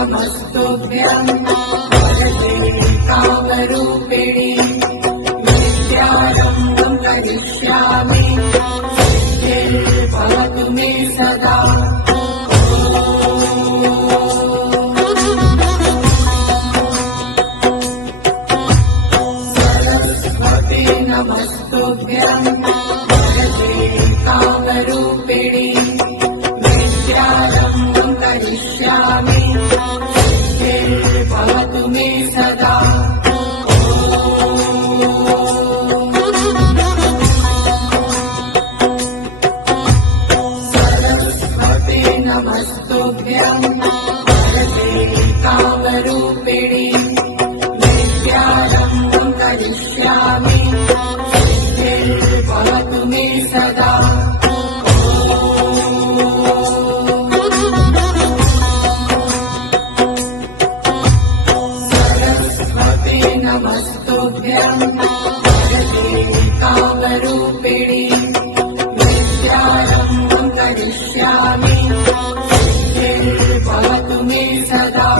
नमस्तुभ्यं वरदे कामरूपिणि विद्यारम्भं करिष्यामि सिद्धिर्भवतु मे सदा। सरस्वती नमस्तुभ्यं वरदे कामरूपिणि विद्यारम्भं करिष्यामि सिद्धिर्भवतु मे सदा। सरस्वती नमस्तुभ्यं वरदे कामरूपिणि विद्यारम्भं करिष्यामि सिद्धिर्भवतु मे सदा। नमस्तुभ्यं वरदे कामरूपिणि विद्यारम्भं करिष्यामि सिद्धिर्भवतु मे सदा।